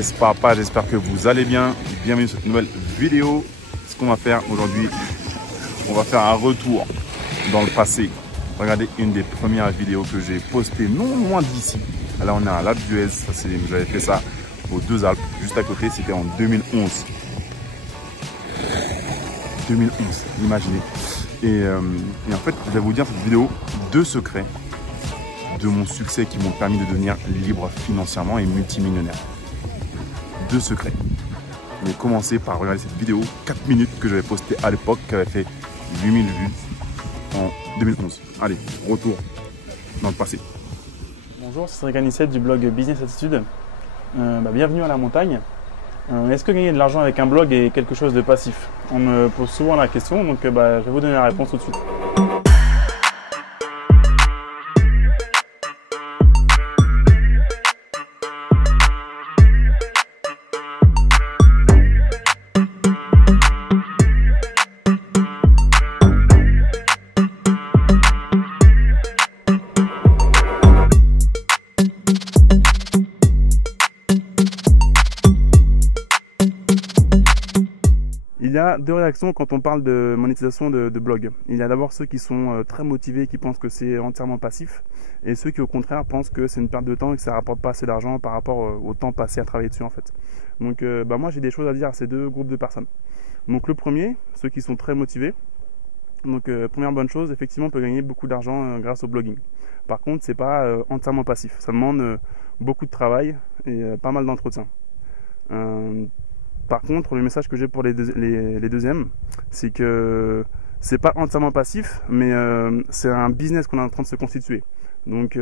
PS Papa, j'espère que vous allez bien. Bienvenue sur cette nouvelle vidéo. Ce qu'on va faire aujourd'hui, on va faire un retour dans le passé. Regardez une des premières vidéos que j'ai postées non loin d'ici. Là on est à l'Alpe d'Huez, j'avais fait ça aux Deux Alpes, juste à côté, c'était en 2011. 2011, imaginez. Et en fait, je vais vous dire cette vidéo 2 secrets de mon succès qui m'ont permis de devenir libre financièrement et multimillionnaire. 2 secrets. Mais commencez par regarder cette vidéo 4 minutes que j'avais postée à l'époque, qui avait fait 8000 vues en 2011. Allez, retour dans le passé. Bonjour, c'est Cédric Anissette du blog Business Attitude. Bienvenue à la montagne. Est-ce que gagner de l'argent avec un blog est quelque chose de passif? On me pose souvent la question, donc je vais vous donner la réponse tout de suite. Il y a 2 réactions quand on parle de monétisation de blog. Il y a d'abord ceux qui sont très motivés, qui pensent que c'est entièrement passif, et ceux qui au contraire pensent que c'est une perte de temps et que ça ne rapporte pas assez d'argent par rapport au temps passé à travailler dessus en fait. Donc moi j'ai des choses à dire à ces 2 groupes de personnes. Donc le premier, ceux qui sont très motivés. Donc première bonne chose, effectivement on peut gagner beaucoup d'argent grâce au blogging. Par contre c'est pas entièrement passif, ça demande beaucoup de travail et pas mal d'entretien. Par contre, le message que j'ai pour les deuxièmes, c'est que c'est pas entièrement passif, mais c'est un business qu'on est en train de se constituer. Donc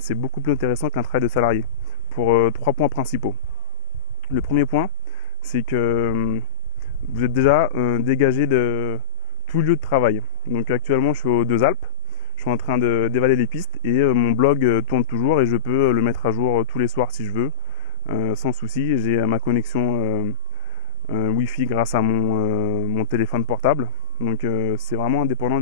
c'est beaucoup plus intéressant qu'un travail de salarié pour 3 points principaux. Le premier point, c'est que vous êtes déjà dégagé de tout lieu de travail. Donc actuellement, je suis aux Deux Alpes. Je suis en train d'évaluer les pistes et mon blog tourne toujours et je peux le mettre à jour tous les soirs si je veux, sans souci. J'ai ma connexion Wi-Fi grâce à mon téléphone portable. Donc c'est vraiment indépendant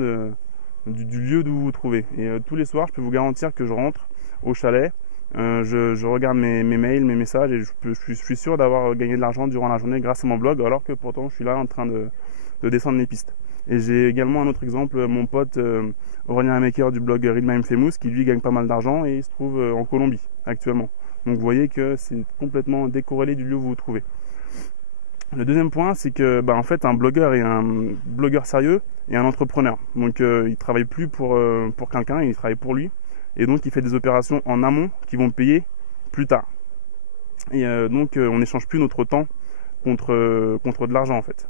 du lieu d'où vous vous trouvez. Et tous les soirs, je peux vous garantir que je rentre au chalet, je regarde mes mails, mes messages et je suis sûr d'avoir gagné de l'argent durant la journée grâce à mon blog, alors que pourtant je suis là en train de descendre les pistes. Et j'ai également un autre exemple, mon pote Aurélien Maker du blog Read My Famous, qui lui gagne pas mal d'argent et il se trouve en Colombie actuellement. Donc vous voyez que c'est complètement décorrélé du lieu où vous vous trouvez. Le deuxième point, c'est que en fait, un blogueur est un blogueur sérieux et un entrepreneur. Donc il travaille plus pour quelqu'un, il travaille pour lui. Et donc il fait des opérations en amont qui vont payer plus tard. Et donc on n'échange plus notre temps contre de l'argent en fait.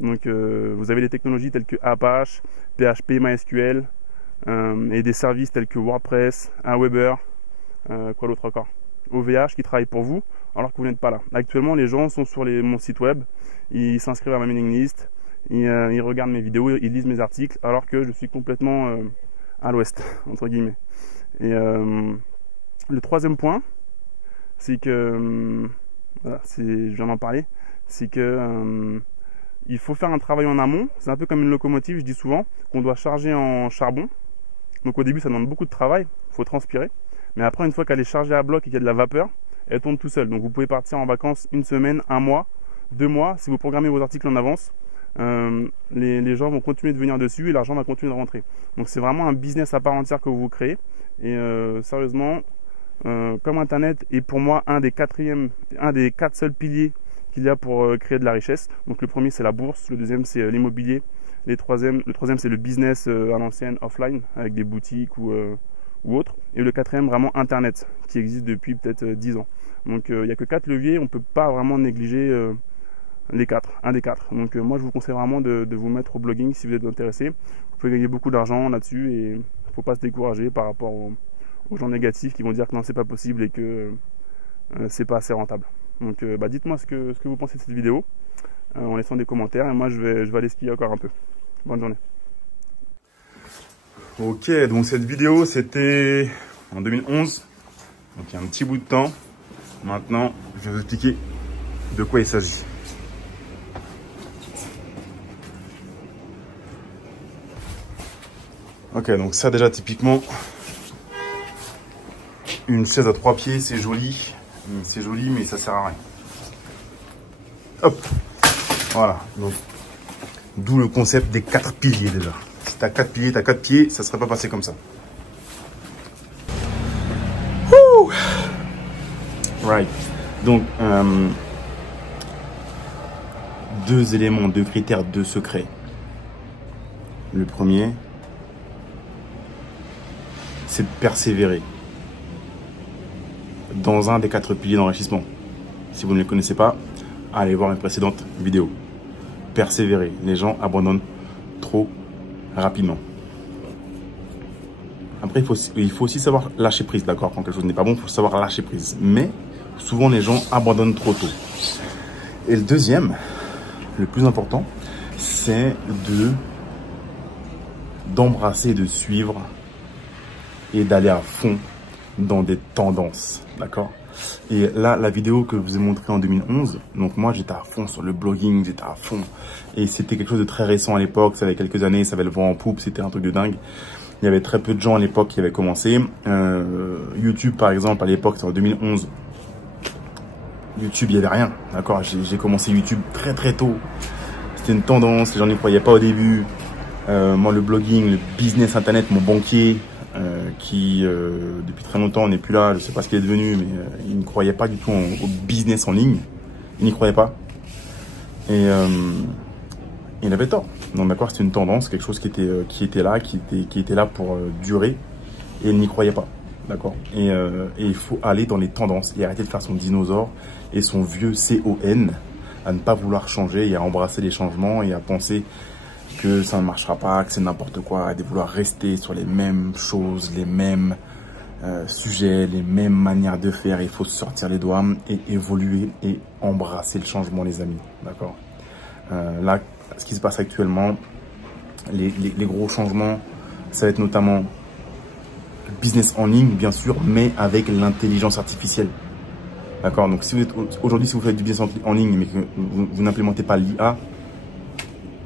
Donc vous avez des technologies telles que Apache, PHP, MySQL et des services tels que WordPress, Aweber, quoi d'autre encore, OVH qui travaillent pour vous alors que vous n'êtes pas là. Actuellement, les gens sont sur mon site web, ils s'inscrivent à ma mailing list, ils regardent mes vidéos, ils lisent mes articles, alors que je suis complètement à l'ouest, entre guillemets. Et le troisième point, c'est que, voilà, je viens d'en parler, c'est que il faut faire un travail en amont. C'est un peu comme une locomotive, je dis souvent, qu'on doit charger en charbon. Donc au début, ça demande beaucoup de travail, il faut transpirer. Mais après, une fois qu'elle est chargée à bloc et qu'il y a de la vapeur, elle tourne tout seul. Donc vous pouvez partir en vacances 1 semaine, 1 mois, 2 mois. Si vous programmez vos articles en avance, les gens vont continuer de venir dessus et l'argent va continuer de rentrer. Donc c'est vraiment un business à part entière que vous créez. Et sérieusement, comme Internet est pour moi un des 4 seuls piliers qu'il y a pour créer de la richesse. Donc le premier c'est la bourse, le deuxième c'est l'immobilier, le troisième c'est le business à l'ancienne offline avec des boutiques ou autre, et le 4e vraiment Internet qui existe depuis peut-être 10 ans. Donc il n'y a que 4 leviers, on ne peut pas vraiment négliger les 4, un des 4. Donc moi je vous conseille vraiment de vous mettre au blogging si vous êtes intéressé. Vous pouvez gagner beaucoup d'argent là-dessus et il ne faut pas se décourager par rapport aux gens négatifs qui vont dire que non c'est pas possible et que c'est pas assez rentable. Donc dites-moi ce que vous pensez de cette vidéo en laissant des commentaires et moi je vais aller skier encore un peu. Bonne journée. Ok, donc cette vidéo c'était en 2011, donc il y a un petit bout de temps. Maintenant, je vais vous expliquer de quoi il s'agit. Ok, donc ça déjà typiquement, une chaise à 3 pieds, c'est joli mais ça sert à rien. Hop. Voilà. Donc, d'où le concept des 4 piliers déjà. Si tu as 4 piliers, tu as 4 pieds, ça ne serait pas passé comme ça. Wouh. Right. Donc, 2 éléments, 2 critères, 2 secrets. Le premier, c'est de persévérer dans un des 4 piliers d'enrichissement. Si vous ne les connaissez pas, allez voir mes précédentes vidéos. Persévérer. Les gens abandonnent trop rapidement. Après, il faut aussi savoir lâcher prise, d'accord? Quand quelque chose n'est pas bon, il faut savoir lâcher prise. Mais souvent, les gens abandonnent trop tôt. Et le deuxième, le plus important, c'est d'embrasser, de suivre et d'aller à fond dans des tendances, d'accord? Et là, la vidéo que je vous ai montrée en 2011, donc moi j'étais à fond sur le blogging, j'étais à fond. Et c'était quelque chose de très récent à l'époque, ça avait quelques années, ça avait le vent en poupe, c'était un truc de dingue. Il y avait très peu de gens à l'époque qui avaient commencé. YouTube par exemple, à l'époque, c'est en 2011. YouTube, il n'y avait rien, d'accord? J'ai commencé YouTube très très tôt. C'était une tendance, les gens n'y croyaient pas au début. Moi, le blogging, le business internet, mon banquier, qui depuis très longtemps n'est plus là, je ne sais pas ce qu'il est devenu, mais il ne croyait pas du tout au business en ligne. Il n'y croyait pas. Et il avait tort. Donc d'accord, c'est une tendance, quelque chose qui était là pour durer, et il n'y croyait pas. D'accord. Et il faut aller dans les tendances et arrêter de faire son dinosaure et son vieux CON, à ne pas vouloir changer et à embrasser les changements et à penser que ça ne marchera pas, que c'est n'importe quoi, et de vouloir rester sur les mêmes choses, les mêmes sujets, les mêmes manières de faire. Il faut se sortir les doigts et évoluer et embrasser le changement, les amis. D'accord. Là, ce qui se passe actuellement, les gros changements, ça va être notamment le business en ligne, bien sûr, mais avec l'intelligence artificielle. D'accord. Donc, si vous êtes aujourd'hui, si vous faites du business en ligne, mais que vous n'implémentez pas l'IA,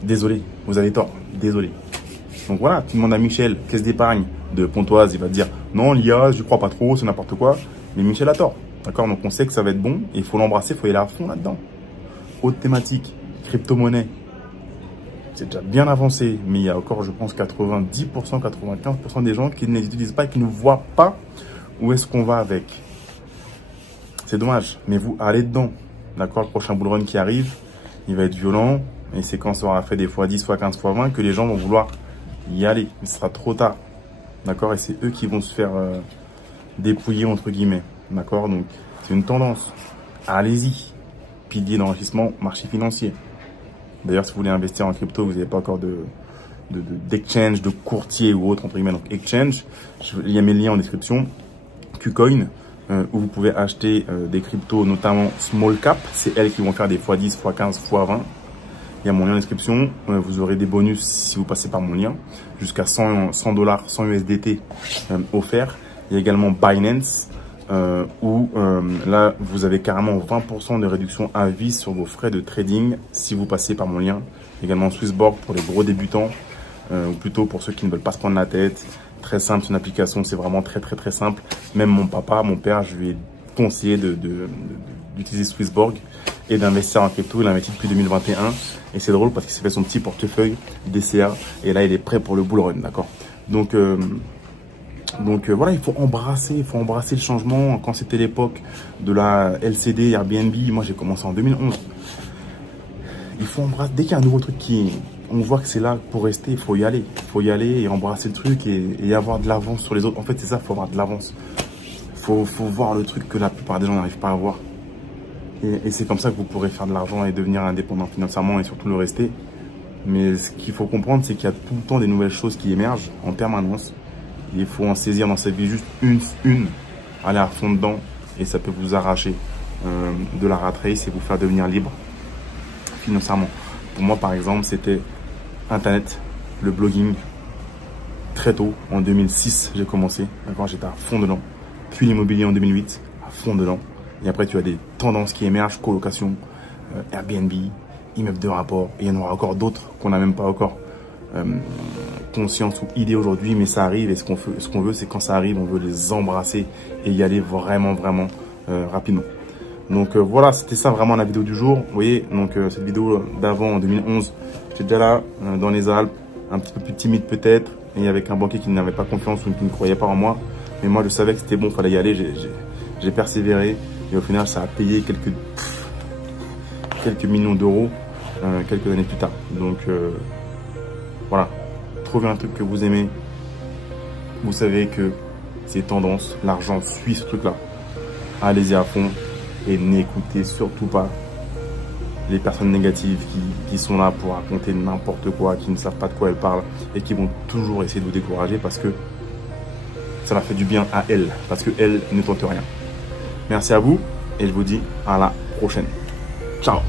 désolé, vous avez tort, désolé. Donc voilà, tu demandes à Michel, caisse d'épargne de Pontoise, il va te dire non, l'IA, je crois pas trop, c'est n'importe quoi. Mais Michel a tort. D'accord. Donc on sait que ça va être bon et il faut l'embrasser, il faut y aller à fond là-dedans. Autre thématique, crypto-monnaie. C'est déjà bien avancé, mais il y a encore, je pense, 90%, 95% des gens qui ne les utilisent pas et qui ne voient pas où est-ce qu'on va avec. C'est dommage, mais vous, allez dedans. D'accord. Le prochain bull run qui arrive, il va être violent. Et c'est quand ça aura fait des fois 10, fois 15, fois 20 que les gens vont vouloir y aller. Mais ce sera trop tard. D'accord. Et c'est eux qui vont se faire dépouiller, entre guillemets. D'accord. Donc, c'est une tendance. Allez-y. Pilier d'enrichissement, marché financier. D'ailleurs, si vous voulez investir en crypto, vous n'avez pas encore d'exchange, de courtier ou autre, entre guillemets. Donc, exchange, il y a mes liens en description. KuCoin, où vous pouvez acheter des cryptos, notamment small cap. C'est elles qui vont faire des fois 10, fois 15, fois 20. Il y a mon lien en description. Vous aurez des bonus si vous passez par mon lien. Jusqu'à 100 $, 100 USDT offerts. Il y a également Binance, où là, vous avez carrément 20% de réduction à vie sur vos frais de trading si vous passez par mon lien. Également Swissborg pour les gros débutants, ou plutôt pour ceux qui ne veulent pas se prendre la tête. Très simple, c'est une application, c'est vraiment très simple. Même mon père, je lui ai conseillé d'utiliser Swissborg et d'investir en crypto. Il a investi depuis 2021 et c'est drôle parce qu'il s'est fait son petit portefeuille DCA et là il est prêt pour le bull run, d'accord. Donc voilà, il faut embrasser le changement. Quand c'était l'époque de la LCD, Airbnb, moi j'ai commencé en 2011. Il faut embrasser, dès qu'il y a un nouveau truc on voit que c'est là pour rester, il faut y aller et embrasser le truc et avoir de l'avance sur les autres. En fait, c'est ça, il faut avoir de l'avance. Faut voir le truc que la plupart des gens n'arrivent pas à voir. Et c'est comme ça que vous pourrez faire de l'argent et devenir indépendant financièrement et surtout le rester. Mais ce qu'il faut comprendre, c'est qu'il y a tout le temps des nouvelles choses qui émergent en permanence. Et il faut en saisir dans sa vie juste une, aller à fond dedans et ça peut vous arracher de la rat race et vous faire devenir libre financièrement. Pour moi, par exemple, c'était Internet, le blogging. Très tôt, en 2006, j'ai commencé. D'accord, j'étais à fond dedans. Puis l'immobilier en 2008, à fond dedans. Et après, tu as des tendances qui émergent, colocation, Airbnb, immeuble de rapport. Et il y en aura encore d'autres qu'on n'a même pas encore conscience ou idée aujourd'hui, mais ça arrive. Et ce qu'on veut, c'est quand ça arrive, on veut les embrasser et y aller vraiment rapidement. Donc voilà, c'était ça vraiment la vidéo du jour. Vous voyez, donc cette vidéo d'avant en 2011, j'étais déjà là dans les Alpes, un petit peu plus timide peut-être, et avec un banquier qui n'avait pas confiance ou qui ne croyait pas en moi. Mais moi je savais que c'était bon, il fallait y aller, j'ai persévéré et au final ça a payé quelques millions d'euros quelques années plus tard. Donc voilà, trouvez un truc que vous aimez, vous savez que c'est tendance, l'argent suit ce truc là, allez-y à fond. Et n'écoutez surtout pas les personnes négatives qui sont là pour raconter n'importe quoi, qui ne savent pas de quoi elles parlent et qui vont toujours essayer de vous décourager parce que ça leur fait du bien à elles, parce qu'elles ne tentent rien. Merci à vous et je vous dis à la prochaine. Ciao.